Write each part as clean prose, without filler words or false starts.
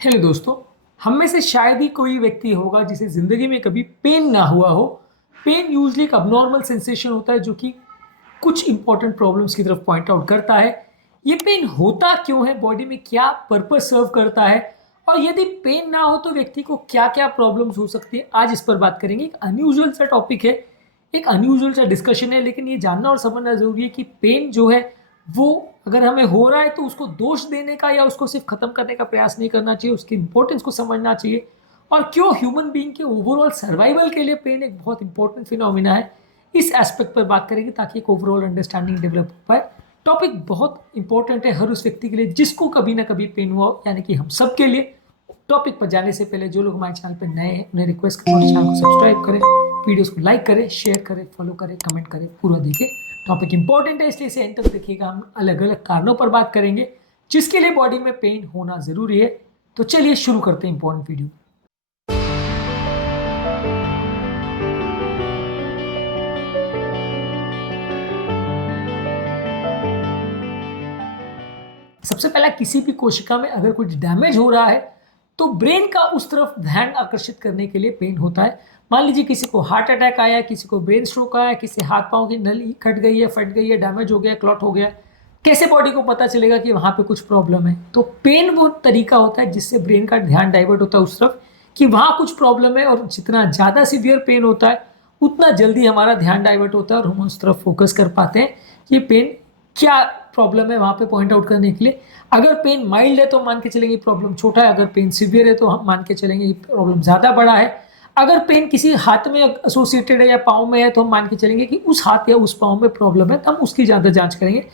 Hello दोस्तों। हम में से शायद ही कोई व्यक्ति होगा जिसे जिंदगी में कभी पेन ना हुआ हो। पेन यूजली एक अबनॉर्मल सेंसेशन होता है जो कि कुछ इंपॉर्टेंट प्रॉब्लम्स की तरफ पॉइंट आउट करता है। ये पेन होता क्यों है, बॉडी में क्या पर्पस सर्व करता है, और यदि पेन ना हो तो व्यक्ति को क्या क्या प्रॉब्लम्स हो सकती है, आज इस पर बात करेंगे। एक अनयूजुअल सा टॉपिक है, एक अनयूजुअल सा डिस्कशन है, लेकिन ये जानना और समझना जरूरी है कि पेन जो है वो अगर हमें हो रहा है तो उसको दोष देने का या उसको सिर्फ खत्म करने का प्रयास नहीं करना चाहिए, उसकी इंपॉर्टेंस को समझना चाहिए और क्यों ह्यूमन बीइंग के ओवरऑल सर्वाइवल के लिए पेन एक बहुत इंपॉर्टेंट फिनोमिना है। इस एस्पेक्ट पर बात करेंगे ताकि एक ओवरऑल अंडरस्टैंडिंग डेवलप हो पाए। टॉपिक बहुत इंपॉर्टेंट है हर उस व्यक्ति के लिए जिसको कभी ना कभी पेन हुआ हो, यानी कि हम सब के लिए। टॉपिक पर जाने से पहले जो लोग हमारे चैनल पर नए हैं उन्हें रिक्वेस्ट करें चैनल को सब्सक्राइब करें, वीडियोस को लाइक करें, शेयर करें, फॉलो करें, कमेंट करें, पूरा देखें। टॉपिक इंपॉर्टेंट है इसलिए इसे एंड तक देखिएगा। हम अलग अलग कारणों पर बात करेंगे जिसके लिए बॉडी में पेन होना जरूरी है। तो चलिए शुरू करते हैं इंपॉर्टेंट वीडियो। सबसे पहला, किसी भी कोशिका में अगर कुछ डैमेज हो रहा है तो ब्रेन का उस तरफ ध्यान आकर्षित करने के लिए पेन होता है। मान लीजिए किसी को हार्ट अटैक आया, किसी को ब्रेन स्ट्रोक आया, किसी हाथ पांव की नली कट गई है, फट गई है, डैमेज हो गया, क्लॉट हो गया, कैसे बॉडी को पता चलेगा कि वहां पे कुछ प्रॉब्लम है? तो पेन वो तरीका होता है जिससे ब्रेन का ध्यान डाइवर्ट होता है उस तरफ कि वहां कुछ प्रॉब्लम है, और जितना ज्यादा सीवियर पेन होता है उतना जल्दी हमारा ध्यान डाइवर्ट होता है और हम उस तरफ फोकस कर पाते हैं कि पेन क्या प्रॉब्लम है वहां पे पॉइंट आउट करने के लिए। अगर पेन माइल्ड है तो मान के चलेंगे प्रॉब्लम छोटा है, अगर पेन सीवियर है तो हम मान के चलेंगे प्रॉब्लम ज्यादा बड़ा है। अगर पेन किसी हाथ में एसोसिएटेड है या पाँव में है तो हम मान के चलेंगे कि उस हाथ या उस पाँव में प्रॉब्लम है, तो हम उसकी ज्यादा जांच करेंगे।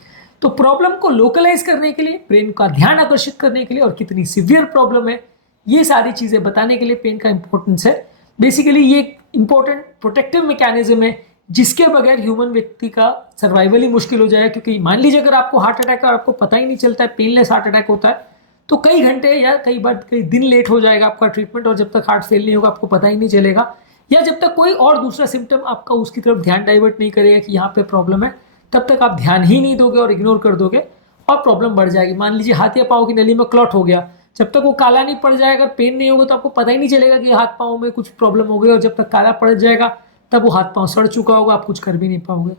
तो प्रॉब्लम को लोकलाइज करने के लिए, ब्रेन का ध्यान आकर्षित करने के लिए, और कितनी सीवियर प्रॉब्लम है ये सारी चीजें बताने के लिए पेन का इंपॉर्टेंस है। बेसिकली ये एक इंपॉर्टेंट प्रोटेक्टिव मैकेनिज्म है जिसके बगैर ह्यूमन व्यक्ति का सर्वाइवल ही मुश्किल हो जाएगा। क्योंकि मान लीजिए अगर आपको हार्ट अटैक है और आपको पता ही नहीं चलता है, पेनलेस हार्ट अटैक होता है, तो कई घंटे या कई बार कई दिन लेट हो जाएगा आपका ट्रीटमेंट, और जब तक हार्ट फेल नहीं होगा आपको पता ही नहीं चलेगा, या जब तक कोई और दूसरा सिम्टम आपका उसकी तरफ ध्यान डाइवर्ट नहीं करेगा कि यहाँ पे प्रॉब्लम है, तब तक आप ध्यान ही नहीं दोगे और इग्नोर कर दोगे और प्रॉब्लम बढ़ जाएगी। मान लीजिए हाथ या पाँव की नली में क्लॉट हो गया, जब तक वो काला नहीं पड़ जाएगा, अगर पेन नहीं होगा तो आपको पता ही नहीं चलेगा कि हाथ पाँव में कुछ प्रॉब्लम हो गई, और जब तक काला पड़ जाएगा तब वो हाथ पांव सड़ चुका होगा, आप कुछ कर भी नहीं पाओगे।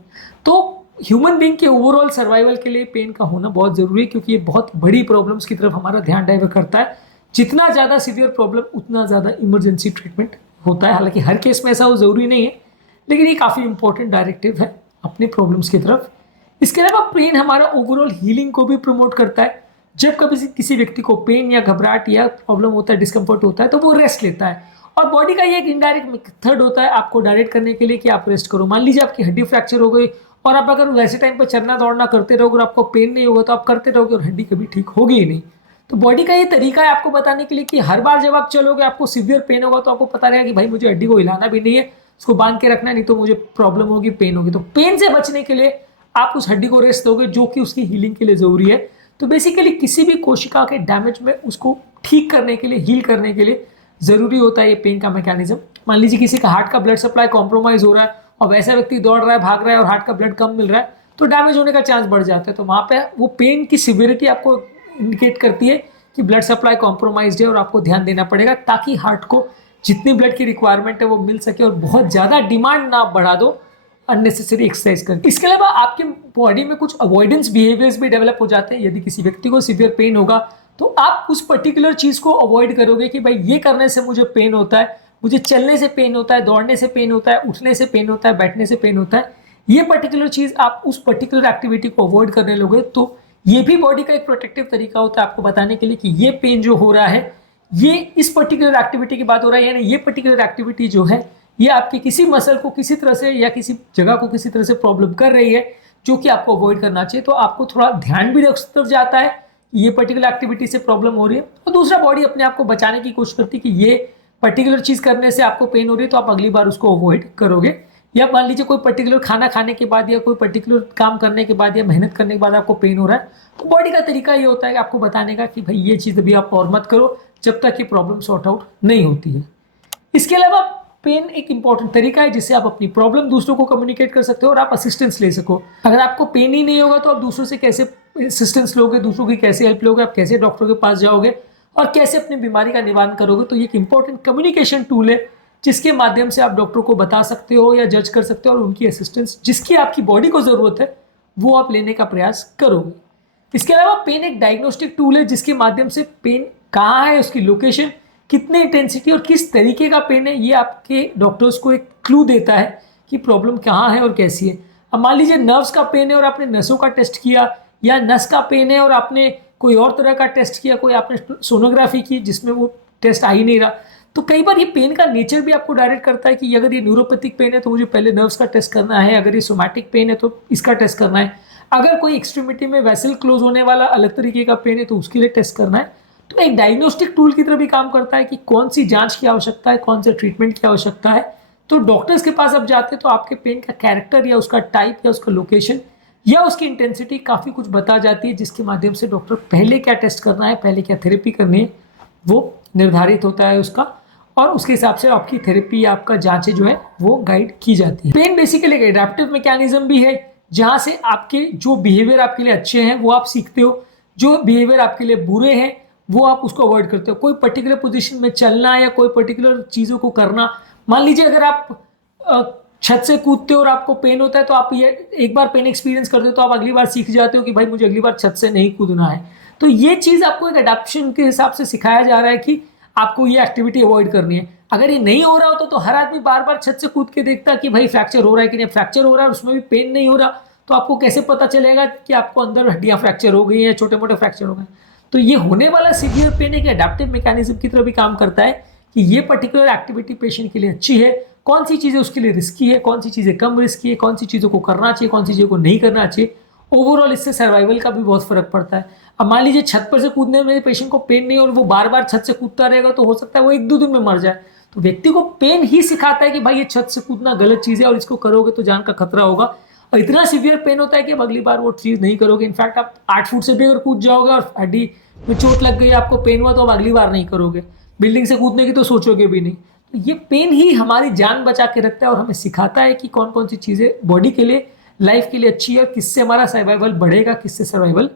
तो ह्यूमन बीइंग के ओवरऑल सर्वाइवल के लिए पेन का होना बहुत जरूरी है, क्योंकि ये बहुत बड़ी प्रॉब्लम्स की तरफ हमारा ध्यान डाइवर्ट करता है। जितना ज्यादा सीवियर प्रॉब्लम उतना ज्यादा इमरजेंसी ट्रीटमेंट होता है। हालांकि हर केस में ऐसा हो जरूरी नहीं है, लेकिन ये काफी इंपॉर्टेंट डायरेक्टिव है अपने प्रॉब्लम्स की तरफ। इसके अलावा पेन हमारा ओवरऑल हीलिंग को भी प्रमोट करता है। जब कभी किसी व्यक्ति को पेन या घबराहट या प्रॉब्लम होता है, डिस्कम्फर्ट होता है, तो वो रेस्ट लेता है, और बॉडी का ये एक इनडायरेक्ट मेथड होता है आपको डायरेक्ट करने के लिए कि आप रेस्ट करो। मान लीजिए आपकी हड्डी फ्रैक्चर हो गई और आप अगर वैसे टाइम पर चलना दौड़ना करते रहोगे और आपको पेन नहीं होगा तो आप करते रहोगे और हड्डी कभी ठीक होगी ही नहीं। तो बॉडी का ये तरीका है आपको बताने के लिए कि हर बार जब आप चलोगे आपको सीवियर पेन होगा तो आपको पता रहेगा कि भाई मुझे हड्डी को हिलाना भी नहीं है, उसको बांध के रखना, नहीं तो मुझे प्रॉब्लम होगी, पेन होगी। तो पेन से बचने के लिए आप उस हड्डी को रेस्ट दोगे जो कि उसकी हीलिंग के लिए जरूरी है। तो बेसिकली किसी भी कोशिका के डैमेज में उसको ठीक करने के लिए, हील करने के लिए जरूरी होता है ये पेन का मैकेनिज्म। मान लीजिए किसी का हार्ट का ब्लड सप्लाई कॉम्प्रोमाइज हो रहा है और वैसा व्यक्ति दौड़ रहा है, भाग रहा है और हार्ट का ब्लड कम मिल रहा है, तो डैमेज होने का चांस बढ़ जाता है। तो वहां पे वो पेन की सिवियरिटी आपको इंडिकेट करती है कि ब्लड सप्लाई कॉम्प्रोमाइज है और आपको ध्यान देना पड़ेगा ताकि हार्ट को जितनी ब्लड की रिक्वायरमेंट है वो मिल सके और बहुत ज्यादा डिमांड ना बढ़ा दो अननेसेसरी एक्सरसाइज करके। इसके अलावा आपके बॉडी में कुछ अवॉइडेंस बिहेवियर्स भी डेवलप हो जाते हैं। यदि किसी व्यक्ति को सीवियर पेन होगा तो आप उस पर्टिकुलर चीज को अवॉइड करोगे कि भाई ये करने से मुझे पेन होता है, मुझे चलने से पेन होता है, दौड़ने से पेन होता है, उठने से पेन होता है, बैठने से पेन होता है। ये पर्टिकुलर चीज आप उस पर्टिकुलर एक्टिविटी को अवॉइड करने लोगे तो ये भी बॉडी का एक प्रोटेक्टिव तरीका होता है आपको बताने के लिए कि ये पेन जो हो रहा है ये इस पर्टिकुलर एक्टिविटी की बात हो रहा है, यानी ये पर्टिकुलर एक्टिविटी जो है ये आपकी किसी मसल को किसी तरह से या किसी जगह को किसी तरह से प्रॉब्लम कर रही है जो कि आपको अवॉइड करना चाहिए। तो आपको थोड़ा ध्यान भी उस तरफ जाता है ये पर्टिकुलर एक्टिविटी से प्रॉब्लम हो रही है, और दूसरा बॉडी अपने आप को बचाने की कोशिश करती है कि ये पर्टिकुलर चीज करने से आपको पेन हो रही है तो आप अगली बार उसको अवॉइड करोगे। या मान लीजिए कोई पर्टिकुलर खाना खाने के बाद या कोई पर्टिकुलर काम करने के बाद या मेहनत करने के बाद आपको पेन हो रहा है, तो बॉडी का तरीका ये होता है कि आपको बताने का कि भाई ये चीज अभी आप और मत करो जब तक ये प्रॉब्लम सॉर्ट आउट नहीं होती है। इसके अलावा पेन एक इंपॉर्टेंट तरीका है जिससे आप अपनी प्रॉब्लम दूसरों को कम्युनिकेट कर सकते हो और आप असिस्टेंस ले सको। अगर आपको पेन ही नहीं होगा तो आप दूसरों से कैसे असिस्टेंस लोगे, दूसरों की कैसे हेल्प लोगे, आप कैसे डॉक्टर के पास जाओगे, और कैसे अपनी बीमारी का निवारण करोगे। तो ये एक इंपॉर्टेंट कम्युनिकेशन टूल है जिसके माध्यम से आप डॉक्टर को बता सकते हो या जज कर सकते हो, और उनकी असिस्टेंस जिसकी आपकी बॉडी को ज़रूरत है वो आप लेने का प्रयास करोगे। इसके अलावा पेन एक डायग्नोस्टिक टूल है जिसके माध्यम से पेन कहाँ है, उसकी लोकेशन, कितनी इंटेंसिटी और किस तरीके का पेन है, ये आपके डॉक्टर्स को एक क्लू देता है कि प्रॉब्लम कहाँ है और कैसी है। अब मान लीजिए नर्व्स का पेन है और आपने नसों का टेस्ट किया, या नस का पेन है और आपने कोई और तरह का टेस्ट किया, कोई आपने सोनोग्राफी की जिसमें वो टेस्ट आ ही नहीं रहा। तो कई बार ये पेन का नेचर भी आपको डायरेक्ट करता है कि अगर ये न्यूरोपैथिक पेन है तो मुझे पहले नर्व्स का टेस्ट करना है, अगर ये सोमैटिक पेन है तो इसका टेस्ट करना है, अगर कोई एक्सट्रीमिटी में वेसल क्लोज होने वाला अलग तरीके का पेन है तो उसके लिए टेस्ट करना है। तो एक डायग्नोस्टिक टूल की तरह भी काम करता है कि कौन सी जांच की आवश्यकता है, कौन से ट्रीटमेंट की आवश्यकता है। तो डॉक्टर्स के पास अब जाते हैं तो आपके पेन का कैरेक्टर या उसका टाइप या उसका लोकेशन या उसकी इंटेंसिटी काफ़ी कुछ बता जाती है, जिसके माध्यम से डॉक्टर पहले क्या टेस्ट करना है, पहले क्या थेरेपी करनी है वो निर्धारित होता है उसका, और उसके हिसाब से आपकी थेरेपी या आपका जांचें जो है वो गाइड की जाती है। पेन बेसिकली एक एडेप्टिव मैकेनिज्म भी है जहाँ से आपके जो बिहेवियर आपके लिए अच्छे हैं वो आप सीखते हो, जो बिहेवियर आपके लिए बुरे हैं वो आप उसको अवॉइड करते हो। कोई पर्टिकुलर पोजीशन में चलना या कोई पर्टिकुलर चीज़ों को करना, मान लीजिए अगर आप छत से कूदते हो और आपको पेन होता है तो आप ये एक बार पेन एक्सपीरियंस करते हो तो आप अगली बार सीख जाते हो कि भाई मुझे अगली बार छत से नहीं कूदना है। तो ये चीज़ आपको एक अडेप्शन के हिसाब से सिखाया जा रहा है कि आपको ये एक्टिविटी अवॉइड करनी है। अगर ये नहीं हो रहा हो तो हर आदमी बार बार छत से कूद के देखता कि भाई फ्रैक्चर हो रहा है कि नहीं, फ्रैक्चर हो रहा है उसमें भी पेन नहीं हो रहा, तो आपको कैसे पता चलेगा कि आपको अंदर हड्डियां फ्रैक्चर हो गई हैं, छोटे मोटे फ्रैक्चर हो गए। तो ये होने वाला सीवियर पेन एक एडेप्टिव मैकेनिज्म की तरह भी काम करता है कि ये पर्टिकुलर एक्टिविटी पेशेंट के लिए अच्छी है, कौन सी चीज़ें उसके लिए रिस्की है, कौन सी चीज़ें कम रिस्की है, कौन सी चीज़ों को करना चाहिए, कौन सी चीज़ों को नहीं करना चाहिए। ओवरऑल इससे सर्वाइवल का भी बहुत फर्क पड़ता है। अब मान लीजिए छत पर से कूदने में पेशेंट को पेन नहीं और वो बार बार छत से कूदता रहेगा तो हो सकता है वो 1-2 दिन में मर जाए। तो व्यक्ति को पेन ही सिखाता है कि भाई ये छत से कूदना गलत चीज़ है और इसको करोगे तो जान का खतरा होगा, और इतना सीवियर पेन होता है कि अब अगली बार वो चीज़ नहीं करोगे। इनफैक्ट आप 8 फुट से भी अगर कूद जाओगे और हड्डी में चोट लग गई, आपको पेन हुआ, तो अब अगली बार नहीं करोगे। बिल्डिंग से कूदने की तो सोचोगे भी नहीं। तो ये पेन ही हमारी जान बचा के रखता है और हमें सिखाता है कि कौन कौन सी चीज़ें बॉडी के लिए, लाइफ के लिए अच्छी है, किससे हमारा सर्वाइवल बढ़ेगा, किससे सर्वाइवल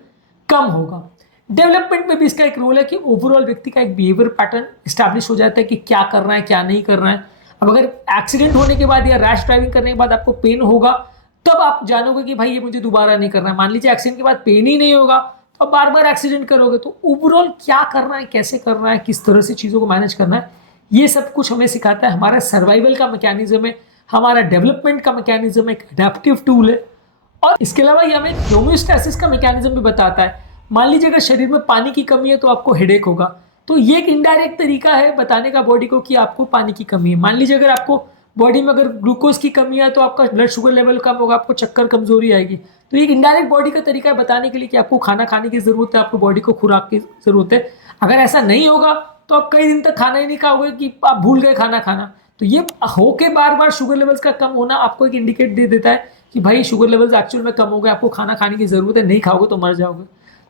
कम होगा। डेवलपमेंट में भी इसका एक रोल है कि ओवरऑल व्यक्ति का एक बिहेवियर पैटर्न स्टैब्लिश हो जाता है कि क्या करना है, क्या नहीं करना है। अब अगर एक्सीडेंट होने के बाद या रैश ड्राइविंग करने के बाद आपको पेन होगा, तब आप जानोगे कि भाई ये मुझे दोबारा नहीं करना है। मान लीजिए एक्सीडेंट के बाद पेन ही नहीं होगा तो आप बार बार एक्सीडेंट करोगे। तो ओवरऑल क्या करना है, कैसे करना है, किस तरह से चीज़ों को मैनेज करना है, ये सब कुछ हमें सिखाता है। हमारा सर्वाइवल का मैकेनिज्म है, हमारा डेवलपमेंट का मैकेनिज्म एक एडेप्टिव टूल है, और इसके अलावा ये हमें होम्योस्टैसिस का मैकेनिज्म भी बताता है। मान लीजिए अगर शरीर में पानी की कमी है तो आपको हेडेक होगा, तो ये एक इनडायरेक्ट तरीका है बताने का बॉडी को कि आपको पानी की कमी है। मान लीजिए अगर आपको बॉडी में अगर ग्लूकोज की कमी है तो आपका ब्लड शुगर लेवल कम होगा, आपको चक्कर, कमजोरी आएगी। तो ये एक इनडायरेक्ट बॉडी का तरीका है बताने के लिए कि आपको खाना खाने की जरूरत है, आपको बॉडी को खुराक की जरूरत है। अगर ऐसा नहीं होगा तो आप कई दिन तक खाना ही नहीं खाओगे कि आप भूल गए खाना खाना। तो ये होके बार बार शुगर लेवल्स का कम होना आपको एक इंडिकेट दे देता है कि भाई शुगर लेवल्स एक्चुअल में कम हो गए, आपको खाना खाने की जरूरत है, नहीं खाओगे तो मर जाओगे।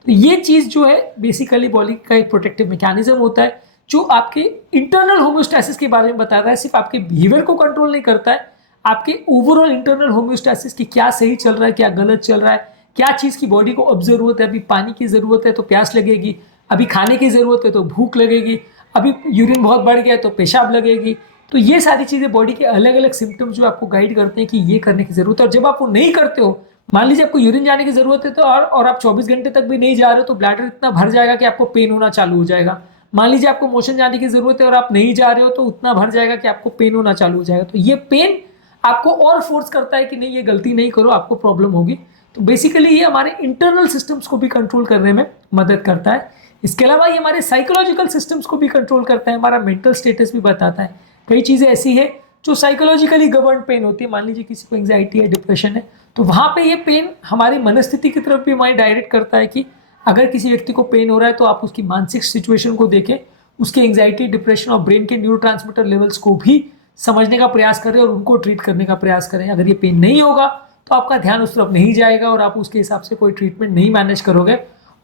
तो ये चीज़ जो है बेसिकली बॉडी का एक प्रोटेक्टिव मैकेनिज्म होता है जो आपके इंटरनल होम्योस्टैसिस के बारे में बताता है। सिर्फ आपके बिहेवियर को कंट्रोल नहीं करता है, आपके ओवरऑल इंटरनल होम्योस्टैसिस की क्या सही चल रहा है, क्या गलत चल रहा है, क्या चीज़ की बॉडी को अब जरूरत है। अभी पानी की ज़रूरत है तो प्यास लगेगी, अभी खाने की ज़रूरत है तो भूख लगेगी, अभी यूरिन बहुत बढ़ गया है तो पेशाब लगेगी। तो ये सारी चीज़ें बॉडी के अलग अलग सिम्टम्स जो आपको गाइड करते हैं कि ये करने की ज़रूरत है। और जब आप वो नहीं करते हो, मान लीजिए आपको यूरिन जाने की ज़रूरत है तो और आप 24 घंटे तक भी नहीं जा रहे हो तो ब्लैडर इतना भर जाएगा कि आपको पेन होना चालू हो जाएगा। मान लीजिए आपको मोशन जाने की ज़रूरत है और आप नहीं जा रहे हो तो उतना भर जाएगा कि आपको पेन होना चालू हो जाएगा। तो ये पेन आपको और फोर्स करता है कि नहीं ये गलती नहीं करो, आपको प्रॉब्लम होगी। तो बेसिकली ये हमारे इंटरनल सिस्टम्स को भी कंट्रोल करने में मदद करता है। इसके अलावा ये हमारे साइकोलॉजिकल सिस्टम्स को भी कंट्रोल करता है, हमारा मेंटल स्टेटस भी बताता है। कई चीज़ें ऐसी है जो साइकोलॉजिकली गवर्न पेन होती है। मान लीजिए किसी को एंग्जाइटी है, डिप्रेशन है, तो वहाँ पे ये पेन हमारी मनस्थिति की तरफ भी हमारी डायरेक्ट करता है कि अगर किसी व्यक्ति को पेन हो रहा है तो आप उसकी मानसिक सिचुएशन को देखें, उसके एंग्जाइटी, डिप्रेशन और ब्रेन के न्यूरोट्रांसमीटर लेवल्स को भी समझने का प्रयास करें और उनको ट्रीट करने का प्रयास करें। अगर ये पेन नहीं होगा तो आपका ध्यान उस तरफ नहीं जाएगा और आप उसके हिसाब से कोई ट्रीटमेंट नहीं मैनेज करोगे,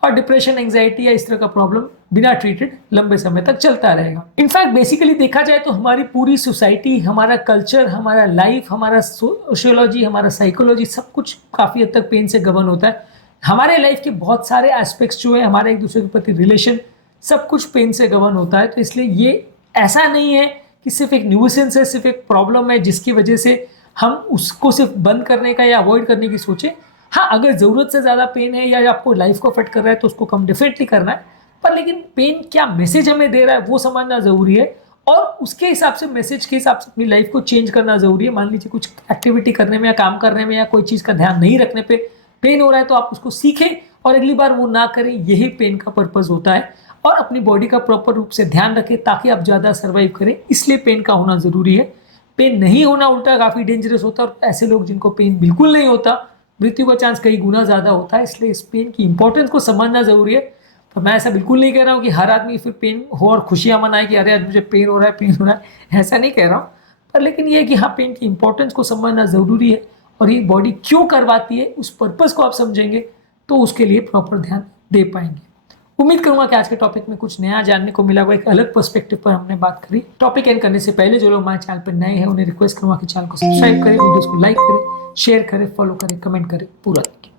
और डिप्रेशन, एंग्जाइटी या इस तरह का प्रॉब्लम बिना ट्रीटेड लंबे समय तक चलता रहेगा। इनफैक्ट बेसिकली देखा जाए तो हमारी पूरी सोसाइटी, हमारा कल्चर, हमारा लाइफ, हमारा सोशियोलॉजी, हमारा साइकोलॉजी, सब कुछ काफ़ी हद तक पेन से गवर्न होता है। हमारे लाइफ के बहुत सारे एस्पेक्ट्स जो है, हमारे एक दूसरे के प्रति रिलेशन, सब कुछ पेन से गवर्न होता है। तो इसलिए ये ऐसा नहीं है कि सिर्फ एक न्यूसेंस है, सिर्फ एक प्रॉब्लम है जिसकी वजह से हम उसको सिर्फ बंद करने का या अवॉइड करने की सोचें। हाँ, अगर ज़रूरत से ज़्यादा पेन है या आपको लाइफ को अफेक्ट कर रहा है तो उसको कम डेफिनेटली करना है, पर लेकिन पेन क्या मैसेज हमें दे रहा है वो समझना ज़रूरी है, और उसके हिसाब से, मैसेज के हिसाब से अपनी लाइफ को चेंज करना ज़रूरी है। मान लीजिए कुछ एक्टिविटी करने में या काम करने में या कोई चीज़ का ध्यान नहीं रखने पे पेन हो रहा है, तो आप उसको सीखें और अगली बार वो ना करें। यही पेन का पर्पज़ होता है। और अपनी बॉडी का प्रॉपर रूप से ध्यान रखें ताकि आप ज़्यादा सर्वाइव करें, इसलिए पेन का होना ज़रूरी है। पेन नहीं होना उल्टा काफ़ी डेंजरस होता है, और ऐसे लोग जिनको पेन बिल्कुल नहीं होता, मृत्यु का चांस कई गुना ज़्यादा होता है। इसलिए इस पेन की इंपॉर्टेंस को समझना ज़रूरी है। तो मैं ऐसा बिल्कुल नहीं कह रहा हूँ कि हर आदमी फिर पेन हो और खुशियाँ मनाए कि अरे आज मुझे पेन हो रहा है, पेन हो रहा है, ऐसा नहीं कह रहा हूँ। पर लेकिन ये है कि हाँ, पेन की इंपॉर्टेंस को समझना ज़रूरी है, और ये बॉडी क्यों करवाती है उस पर्पज़ को आप समझेंगे तो उसके लिए प्रॉपर ध्यान दे पाएंगे। उम्मीद करूंगा कि आज के टॉपिक में कुछ नया जानने को मिला होगा, एक अलग पर्सपेक्टिव पर हमने बात करी। टॉपिक एंड करने से पहले जो लोग हमारे चैनल पर नए हैं उन्हें रिक्वेस्ट करूंगा कि चैनल को सब्सक्राइब करें, वीडियोस को लाइक करें, शेयर करें, फॉलो करें, कमेंट करें, पूरा देखें।